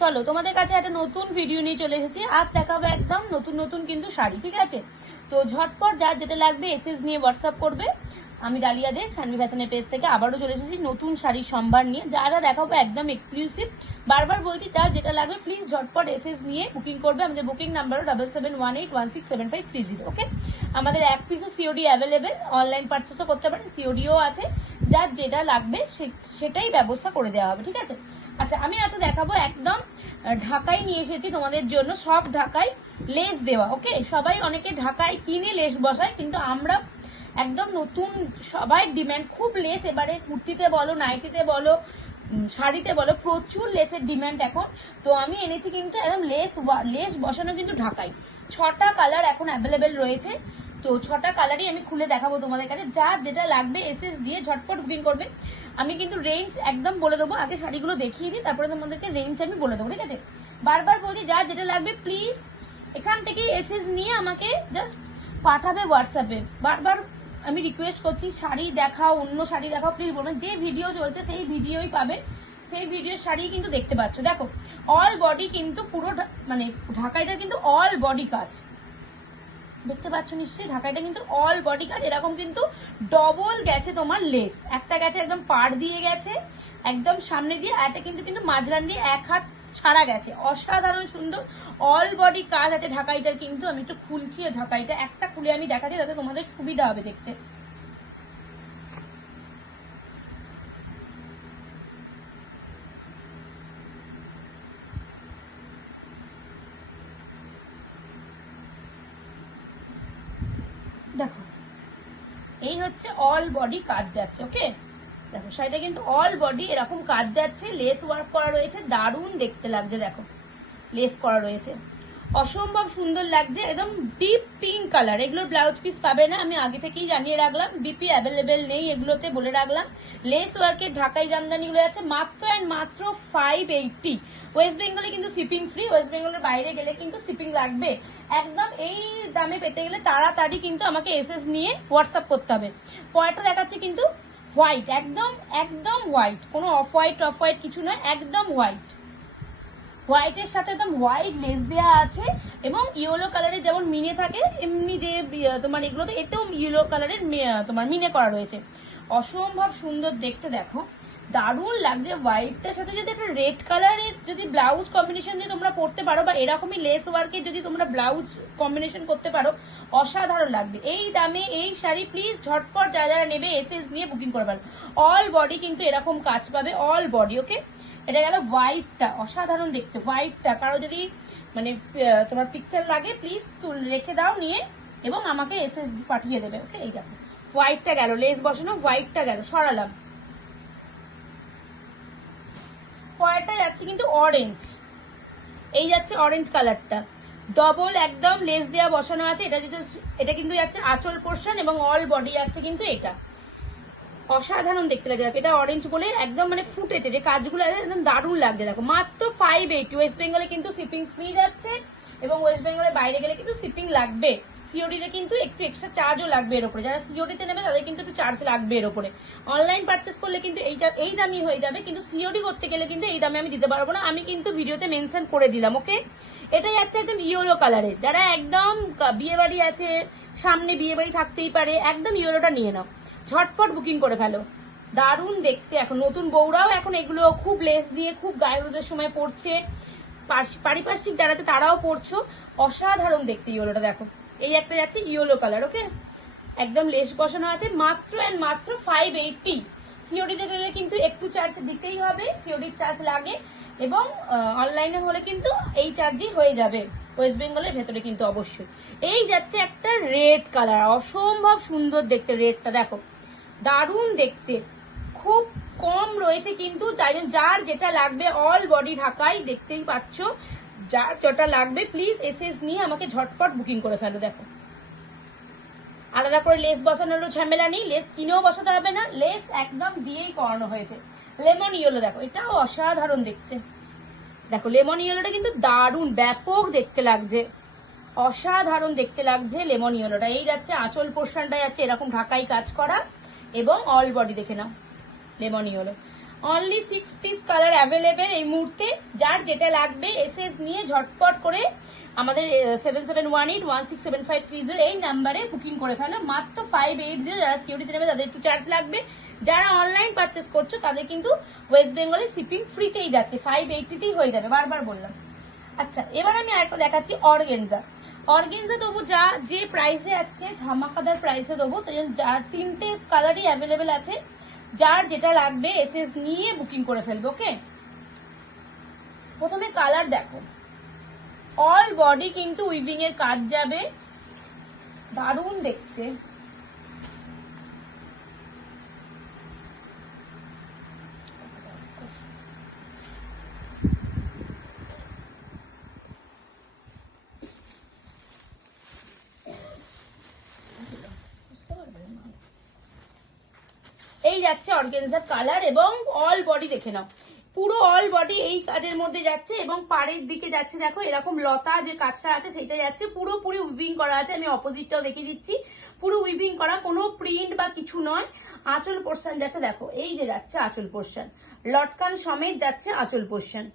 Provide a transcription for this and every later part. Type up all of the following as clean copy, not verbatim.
চলো তোমাদের কাছে একটা নতুন ভিডিও নিয়ে চলে এসেছি। আজ দেখাবো একদম নতুন নতুন কিন্তু শাড়ি, ঠিক আছে? তো ঝটপট যার যেটা লাগবে এসএস নিয়ে হোয়াটসঅ্যাপ করবে। আমি ডালিয়া দে সানভি ফ্যাশনের পেজ থেকে আবারও চলে এসেছি নতুন শাড়ির সম্ভার নিয়ে, যারা দেখাবো একদম এক্সক্লুসিভ। বারবার বলছি যার যেটা লাগবে প্লিজ ঝটপট এসএস নিয়ে বুকিং করবে। আমাদের বুকিং নাম্বারও 7718167530। ওকে, আমাদের এক পিসও সিওডি অ্যাভেলেবেল, অনলাইন পারচেসও করতে পারেন, সিওডিও আছে। যার যেটা লাগবে সেটাই ব্যবস্থা করে দেওয়া হবে, ঠিক আছে? আচ্ছা, আমি আজকে দেখাবো একদম ঢাকাই নিয়ে এসেছি তোমাদের জন্য, সব ঢাকাই লেস দেওয়া। ওকে, সবাই অনেকে ঢাকায় কিনে লেস বসায়, কিন্তু আমরা একদম নতুন, সবাই ডিমান্ড খুব লেস। এবারে কুর্তিতে বলো, নাইটিতে বলো, শাড়িতে বলো, প্রচুর লেসের ডিমান্ড এখন। তো আমি এনেছি কিন্তু একদম লেস বসানো কিন্তু ঢাকাই। 6টা কালার এখন অ্যাভেলেবেল রয়েছে। তো 6টা কালারই আমি খুলে দেখাবো তোমাদের কাছে। যার যেটা লাগবে এসএস দিয়ে ঝটপট বুকিং করবে। আমি কিন্তু রেঞ্জ একদম বলে দেবো, আগে শাড়িগুলো দেখিয়ে দিই, তারপরে তোমাদেরকে রেঞ্জ আমি বলে দেবো, ঠিক আছে? বারবার বলছি যার যেটা লাগবে প্লিজ এখান থেকে এসএস নিয়ে আমাকে জাস্ট পাঠাবে হোয়াটসঅ্যাপে। বারবার আমি রিকোয়েস্ট করছি, শাড়ি দেখাও, অন্য শাড়ি দেখাও, প্লিজ বলবেন। যে ভিডিও চলছে সেই ভিডিওই পাবে, সেই ভিডিওর শাড়ি কিন্তু দেখতে পাচ্ছ। দেখো অল বডি কিন্তু পুরো মানে ঢাকাইটা কিন্তু অল বডি কাজ দেখতে পাচ্ছ নিশ্চয়ই। ঢাকাইটা কিন্তু অল বডি কাজ, এরকম কিন্তু ডবল গেছে তোমার লেস। একটা গেছে একদম পাড় দিয়ে গেছে একদম সামনে দিয়ে, আর একটা কিন্তু কিন্তু মাঝখান দিয়ে এক হাত ছাড়া গেছে। অসাধারণ সুন্দর অল বডি কাজ আছে ঢাকাইটার। কিন্তু আমি একটু খুলছি ঢাকাইটা, একটা খুলে আমি দেখাচ্ছি যাতে তোমাদের সুবিধা হবে দেখতে। দেখো এই হচ্ছে অল বডি কাজ যাচ্ছে। ওকে, দেখো শাড়িটা কিন্তু অল বডি এরকম কাজ যাচ্ছে, লেস ওয়ার্ক করা রয়েছে, দারুণ দেখতে লাগছে। দেখো লেস করা রয়েছে, অসম্ভব সুন্দর লাগছে, একদম ডিপ পিঙ্ক কালার। এগুলোর ব্লাউজ পিস পাবে না, আমি আগে থেকেই জানিয়ে রাখলাম, বিপি অ্যাভেলেবেল নেই এগুলোতে, বলে রাখলাম। লেস ওয়ার্কের ঢাকাই জামদানিগুলো আছে মাত্র অ্যান্ড মাত্র 580। ওয়েস্ট বেঙ্গলে কিন্তু শিপিং ফ্রি, ওয়েস্ট বেঙ্গলের বাইরে গেলে কিন্তু শিপিং লাগবে। একদম এই দামে পেতে গেলে তাড়াতাড়ি কিন্তু আমাকে এসএস নিয়ে হোয়াটসঅ্যাপ করতে হবে। পরেরটা দেখাচ্ছি কিন্তু হোয়াইট, একদম একদম হোয়াইট, কোনো অফ হোয়াইট কিছু নয়, একদম হোয়াইট। হোয়াইটের সাথে একদম হোয়াইট লেস দেওয়া আছে এবং ইয়েলো কালারের যেমন মিনে থাকে এমনি যে তোমার এগুলোতে এতেও ইয়েলো কালারের তোমার মিনে করা রয়েছে। অসম্ভব সুন্দর দেখতে, দেখো দারুণ লাগছে। হোয়াইটটার সাথে যদি একটা রেড কালারের যদি ব্লাউজ কম্বিনেশন দিয়ে তোমরা পরতে পারো, বা এরকমই লেস ওয়ার্কে যদি তোমরা ব্লাউজ কম্বিনেশন করতে পারো, অসাধারণ লাগবে। এই দামে এই শাড়ি প্লিজ ঝটপট যারা যারা নেবে এসএস নিয়ে বুকিং করে পারো। অল বডি কিন্তু এরকম কাজ পাবে, অল বডি। ওকে, এটা গেল হোয়াইটটা, অসাধারণ দেখতে হোয়াইটটা। কারো যদি মানে তোমার পিকচার লাগে প্লিজ রেখে দাও নিয়ে এবং আমাকে এসএস পাঠিয়ে দেবে। ওকে, এই দেখো হোয়াইটটা গেল, লেস বসানো হোয়াইটটা গেল, সরালাম। পরেরটা যাচ্ছে কিন্তু অরেঞ্জ, এই যাচ্ছে অরেঞ্জ কালারটা, ডবল একদম লেস দেওয়া বসানো আছে। এটা কিন্তু যাচ্ছে আঁচল পোর্শন এবং অল বডি যাচ্ছে কিন্তু এটা। অসাধারণ দেখতে লাগে, এটা অরেঞ্জ বলে একদম মানে ফুটেছে যে কাজগুলো আছে, একদম দারুণ লাগছে। দেখো মাত্র 580। ওয়েস্ট বেঙ্গলে কিন্তু শিপিং ফ্রি যাচ্ছে এবং ওয়েস্ট বেঙ্গলের বাইরে গেলে কিন্তু শিপিং লাগবে। সিওডিতে কিন্তু একটু এক্সট্রা চার্জও লাগবে এর উপরে, যারা সিওডিতে নেবে তাদের কিন্তু একটু চার্জ লাগবে এর উপরে। অনলাইন পারচেস করলে কিন্তু এই দামই হয়ে যাবে, কিন্তু সিওডি করতে গেলে কিন্তু এই দামে আমি দিতে পারবো না। আমি কিন্তু ভিডিওতে মেনশন করে দিলাম। ওকে, এটা যাচ্ছে একদম ইয়েলো কালারের, যারা একদম বিয়ে বাড়ি আছে, সামনে বিয়ে বাড়ি থাকতেই পারে, একদম ইয়েলোটা নিয়ে নাও, ঝটপট বুকিং করে ফেলো। দারুণ দেখতে, এখন নতুন বউরাও এখন এগুলো খুব লেস দিয়ে খুব গায়ে হলুদের সময় পড়ছে, পারিপার্শ্বিক যারাতে তারাও পড়ছো, অসাধারণ দেখতে ইয়েলোটা। দেখো এই একটা যাচ্ছে ইয়েলো কালার। ওকে, একদম লেস বসানো আছে, মাত্র অ্যান্ড মাত্র 580। সিওডিতে গেলে কিন্তু একটু চার্জ দিতেই হবে, সিওডির চার্জ লাগে, এবং অনলাইনে হলে কিন্তু এই চার্জই হয়ে যাবে ওয়েস্ট বেঙ্গলের ভেতরে কিন্তু অবশ্যই। এই যাচ্ছে একটা রেড কালার, অসম্ভব সুন্দর দেখতে রেডটা, দেখো দারুণ দেখতে, খুব কম রয়েছে কিন্তু, তাই জন্য যার যেটা লাগবে অল বডি ঢাকাই দেখতেই পাচ্ছ, যার যেটা লাগবে প্লিজ এসএস নিয়ে আমাকে ঝটপট বুকিং করে ফেলো। দেখো আলাদা করে লেস বসানোরও ঝামেলা নেই, লেস কিনেও বসাতে হবে না, লেস একদম দিয়েই করানো হয়েছে। লেমন ইয়েলো দেখো, এটাও অসাধারণ দেখতে। দেখো লেমন ইয়েলোটা কিন্তু দারুণ ব্যাপক দেখতে লাগছে, অসাধারণ দেখতে লাগছে লেমন ইয়েলোটা। এই যাচ্ছে আঁচল পোর্শনটা যাচ্ছে এরকম ঢাকাই কাজ করা এবং অল বডি দেখে নাও lemon yellow. Only 6 piece colour available এই মুহূর্তে। যার যেটা লাগবে এসএস নিয়ে ঝটপট করে আমাদের 7718167530 এই নাম্বারে বুকিং করে ফেলো। মাত্র 580। যারা সিওরিতে নেবে তাদের একটু চার্জ লাগবে, যারা অনলাইন পারচেস করছো তাদের কিন্তু ওয়েস্ট বেঙ্গলে শিপিং ফ্রিতেই যাচ্ছে, 580তেই হয়ে যাবে, বারবার বললাম। আচ্ছা, এবার আমি আরেকটা দেখাচ্ছি অর্গেনজা। অর্গেনজা দেবো যা যে প্রাইসে, আজকে ধামাকাদার প্রাইসে দেবো। যার 3টে কালারই অ্যাভেলেবেল আছে, যার যেটা লাগবে এসএস নিয়ে বুকিং করে ফেলবে। ওকে, প্রথমে কালার দেখো, অল বডি কিন্তু উইভিং এর কাজ যাবে, দারুণ দেখতে। এই যাচ্ছে অর্গেনজার কালার এবং অল বডি দেখে নাও, পুরো অল বডি এই কাজের মধ্যে যাচ্ছে এবং পাড়ের দিকে যাচ্ছে দেখো এরকম লতা যে কাজটা আছে সেটা যাচ্ছে, পুরোপুরি উইভিং করা আছে। আমি অপোজিটটাও দেখিয়ে দিচ্ছি, পুরো উইভিং করা, কোনো প্রিন্ট বা কিছু নয়। আঁচল পোর্শন যাচ্ছে দেখো, এই যে যাচ্ছে আঁচল পোর্শন, লটকান সমেত যাচ্ছে আঁচল পোর্শন।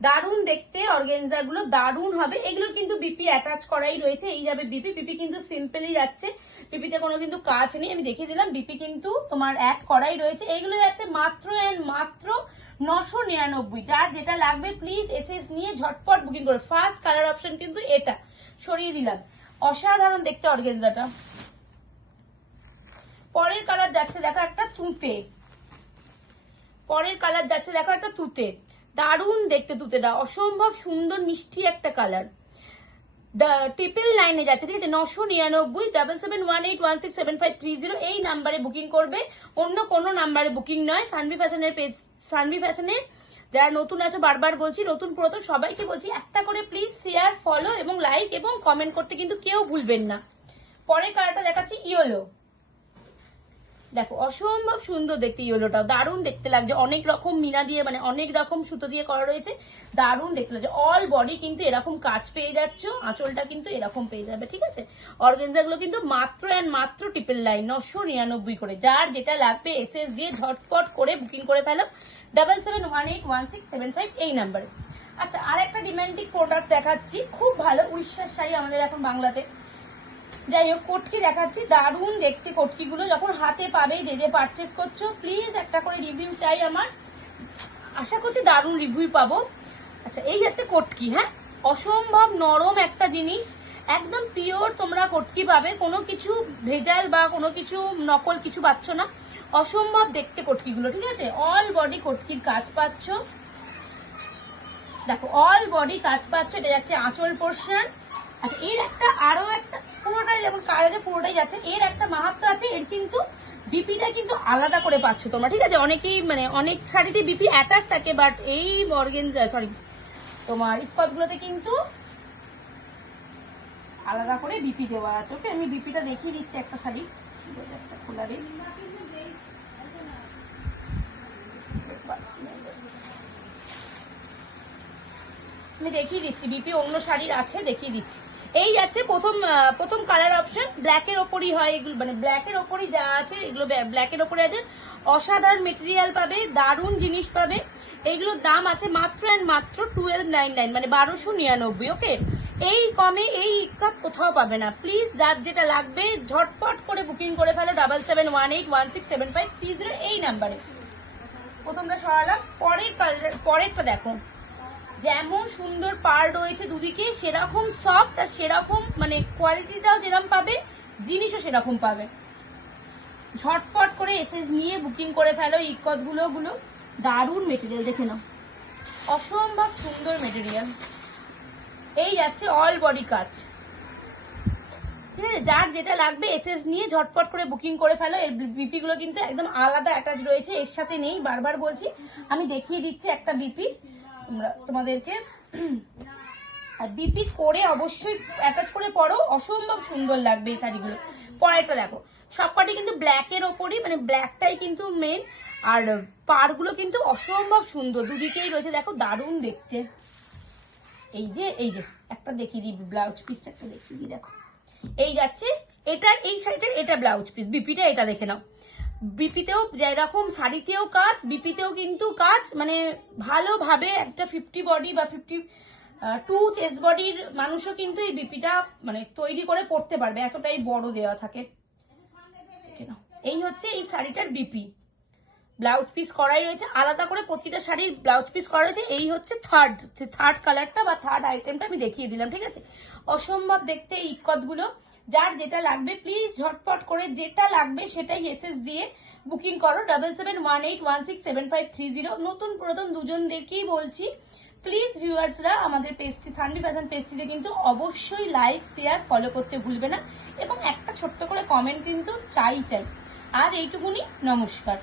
দারুণ দেখতে, অর্গেনজা গুলো দারুণ হবে। এগুলোর কিন্তু বিপি অ্যাটাচ করাই রয়েছে, এই যাবে বিপি। বিপি কিন্তু সিম্পলি যাচ্ছে, বিপিতে কোনো কিন্তু কাজ নেই, আমি দেখিয়ে দিলাম। বিপি কিন্তু তোমার অ্যাড করাই রয়েছে। এইগুলো যাচ্ছে মাত্র এন্ড মাত্র 999। যার যেটা লাগবে প্লিজ এসএস নিয়ে ঝটপট বুকিং করে। ফার্স্ট কালার অপশন কিন্তু এটা, সরিয়ে দিলাম। অসাধারণ দেখতে অর্গেনজাটা। পরের কালার যাচ্ছে দেখো একটা তুঁতে, পরের কালার যাচ্ছে দেখো একটা তুঁতে, দারুণ দেখতে তুঁতেটা, অসম্ভব সুন্দর মিষ্টি একটা কালার। ট্রিপল লাইনে যাচ্ছে, ঠিক আছে, 999 7718167530 এই নাম্বারে বুকিং করবে, অন্য কোনো নাম্বারে বুকিং নয়। সানভি ফ্যাশনের পেজ, সানভি ফ্যাশনে যারা নতুন আছো, বারবার বলছি, নতুন পুরাতন সবাইকে বলছি, একটা করে প্লিজ শেয়ার, ফলো এবং লাইক এবং কমেন্ট করতে কিন্তু কেউ ভুলবেন না। পরের কালারটা দেখাচ্ছি ইয়েলো, দেখো অসম্ভব সুন্দর দেখতে, ইয়েলোটাও দারুণ দেখতে লাগছে। অনেক রকম মিনা দিয়ে, মানে অনেক রকম সুতো দিয়ে করা রয়েছে, দারুণ দেখতে লাগছে। অল বডি কিন্তু এরকম কাজ পেয়ে যাচ্ছ, আঁচলটা কিন্তু এরকম পেয়ে যাবে, ঠিক আছে। অর্গানজা গুলো কিন্তু মাত্র এন্ড মাত্র ট্রিপল লাইন 999 করে। যার যেটা লাগবে এসএস দিয়ে ঝটপট করে বুকিং করে ফেলো 77181675 এই নাম্বারে। আচ্ছা, আর একটা ডিমান্ডিং প্রোডাক্ট দেখাচ্ছি, খুব ভালো উড়িষ্যার শাড়ি আমাদের এখন বাংলাতে। যাই হোক, কটকি দেখাচ্ছি, দারুণ দেখতে কটকি গুলো। যখন হাতে পাবে, যে যে পারচেস করছো প্লিজ একটা করে রিভিউ চাই আমার, আশা করছি দারুণ রিভিউ পাবো। আচ্ছা, এই যাচ্ছে কটকি, হ্যাঁ, অসম্ভব নরম একটা জিনিস, একদম পিওর তোমরা কটকি পাবে, কোনো কিছু ভেজাল বা কোনো কিছু নকল কিছু পাচ্ছ না, অসম্ভব দেখতে কটকি গুলো, ঠিক আছে। অল বডি কটকির কাজ পাচ্ছ, দেখো অল বডি কাজ পাচ্ছ। এটা যাচ্ছে আঁচল পোর্শন। আচ্ছা, এর একটা আরো একটা, পুরোটাই যেমন কাজ আছে পুরোটাই যাচ্ছে, এর একটা মাহাত্ম্য আছে, এর কিন্তু বিপিটা কিন্তু আলাদা করে পাচ্ছ তোমরা, ঠিক আছে। অনেকেই মানে অনেক শাড়িতে বিপি অ্যাটাচ থাকে, বাট এই অর্গানজা, সরি তোমার ইফাত গুলোতে কিন্তু আলাদা করে বিপি দেওয়া আছে। ওকে, আমি বিপিটা দেখিয়ে দিচ্ছি। একটা শাড়ি ছিল একটা খোলারে, আমি দেখিয়ে দিচ্ছি, বিপি অন্য শাড়ির আছে, দেখিয়ে দিচ্ছি। এই যাচ্ছে প্রথম কালার অপশন, ব্ল্যাকের ওপরই হয় এগুলো, মানে ব্ল্যাকের ওপরই যা আছে এগুলো ব্ল্যাকের ওপরে আছে। অসাধারণ মেটেরিয়াল পাবে, দারুণ জিনিস পাবে। এইগুলোর দাম আছে মাত্র এন্ড মাত্র 1299, মানে 1299। ওকে, এই কমে এই ইক্কাত কোথাও পাবে না। প্লিজ যার যেটা লাগবে ঝটপট করে বুকিং করে ফেলো 7718167530 এই নাম্বারে। প্রথমটা সরালাম, পরেরটা দেখো, যেমন সুন্দর পার রয়েছে দুদিকে, সেরকম সফট আর সেরকম মানে কোয়ালিটিটাও যেরকম পাবে, জিনিসও সেরকম পাবে। ঝটপট করে এসএস নিয়ে বুকিং করে ফেলো ইকত গুলো। দারুণ মেটেরিয়াল, দেখে নাও, অসম্ভব সুন্দর মেটেরিয়াল। এই যাচ্ছে অল বডি কাজ, ঠিক আছে। যার যেটা লাগবে এসএস নিয়ে ঝটপট করে বুকিং করে ফেলো। এর বিপি গুলো কিন্তু একদম আলাদা অ্যাটাচ রয়েছে, এর সাথে নেই, বারবার বলছি। আমি দেখিয়ে দিচ্ছি একটা বিপি তোমাদেরকে, আর বিপি করে অবশ্যই অ্যাটাচ করে পরো, অসম্ভব সুন্দর লাগবে এই শাড়িগুলো। পরেরটা দেখো, সবকটি কিন্তু ব্ল্যাকের ওপরই, মানে ব্ল্যাকটাই কিন্তু মেন, আর পাড়গুলো কিন্তু অসম্ভব সুন্দর, দুদিকেই রয়েছে, দেখো দারুণ দেখতে। এই যে একটা দেখিয়ে দিই, ব্লাউজ পিসটা একটা দেখিয়ে দিই, দেখো এই যাচ্ছে এটার, এই শাড়িটার এটা ব্লাউজ পিস, বিপিটা এটা দেখে নাও, বিপিতেও যেরকম শাড়িতেও কাজ, বিপিতেও কিন্তু কাজ, মানে ভালোভাবে একটা 50 বডি বা 52 চেস্ট বডির মানুষও কিন্তু এই বিপিটা মানে তৈরি করে পরতে পারবে, এতটাই বড় দেওয়া থাকে। এই হচ্ছে এই শাড়িটার বিপি। ব্লাউজ পিস করাই রয়েছে আলাদা করে, প্রতিটা শাড়ির ব্লাউজ পিস করা রয়েছে। এই হচ্ছে থার্ড কালারটা বা থার্ড আইটেমটা আমি দেখিয়ে দিলাম, ঠিক আছে। অসম্ভব দেখতে এই ইটকতগুলো। যার যেটা লাগবে প্লিজ ঝটপট করে যেটা লাগবে সেটাই এসএস দিয়ে বুকিং করো। 7718167530। নতুন পুরাতন দুজনদেরকেই বলছি, প্লিজ ভিউয়ার্সরা আমাদের পেজটি সানভি ফ্যাশন পেজটিতে কিন্তু অবশ্যই লাইক শেয়ার ফলো করতে ভুলবে না, এবং একটা ছোট্ট করে কমেন্ট কিন্তু চাই। আর এইটুকুনি, নমস্কার।